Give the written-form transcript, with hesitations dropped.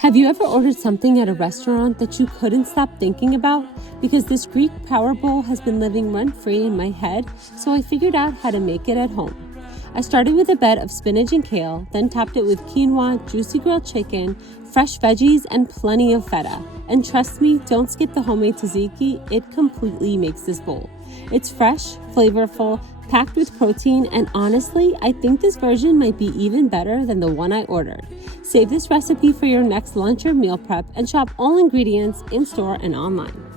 Have you ever ordered something at a restaurant that you couldn't stop thinking about? Because this Greek power bowl has been living rent-free in my head, so I figured out how to make it at home. I started with a bed of spinach and kale, then topped it with quinoa, juicy grilled chicken, fresh veggies, and plenty of feta. And trust me, don't skip the homemade tzatziki, it completely makes this bowl. It's fresh, flavorful, packed with protein, and honestly, I think this version might be even better than the one I ordered. Save this recipe for your next lunch or meal prep and shop all ingredients in-store and online.